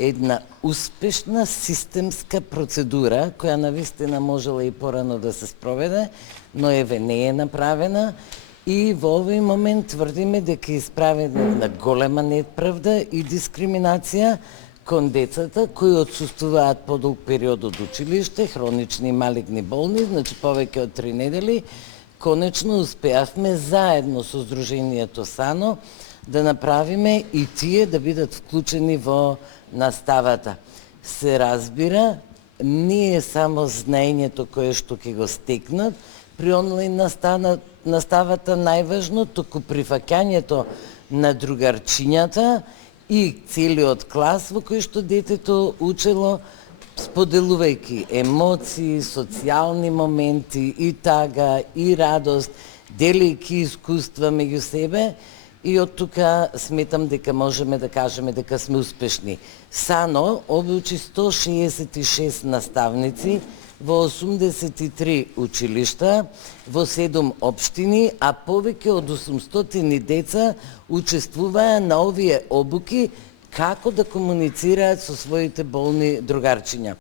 една успешна системска процедура, која навистина можела и порано да се спроведе, но еве не е направена и во овој момент тврдиме дека е исправена на голема неправда и дискриминација кон децата кои отсуствуваат подолг период од училиште, хронични и малигни болни, значи повеќе од 3 недели. Конечно успеавме заедно со Сдруженијето САНО да направиме и тие да бидат вклучени во наставата. Се разбира, не е само знаењето кое што ќе го стекнат при онлайн наставата најважно, туку прифаќањето на другарчињата и целиот клас во кој што детето учело, споделувајќи емоции, социјални моменти, и тага, и радост, делејќи искуства меѓу себе, и од тука сметам дека можеме да кажеме дека сме успешни. САНО обучи 166 наставници во 83 училишта, во 7 општини, а повеќе од 800 деца учествуваа на овие обуки како да комуницираат со своите болни другарчиња.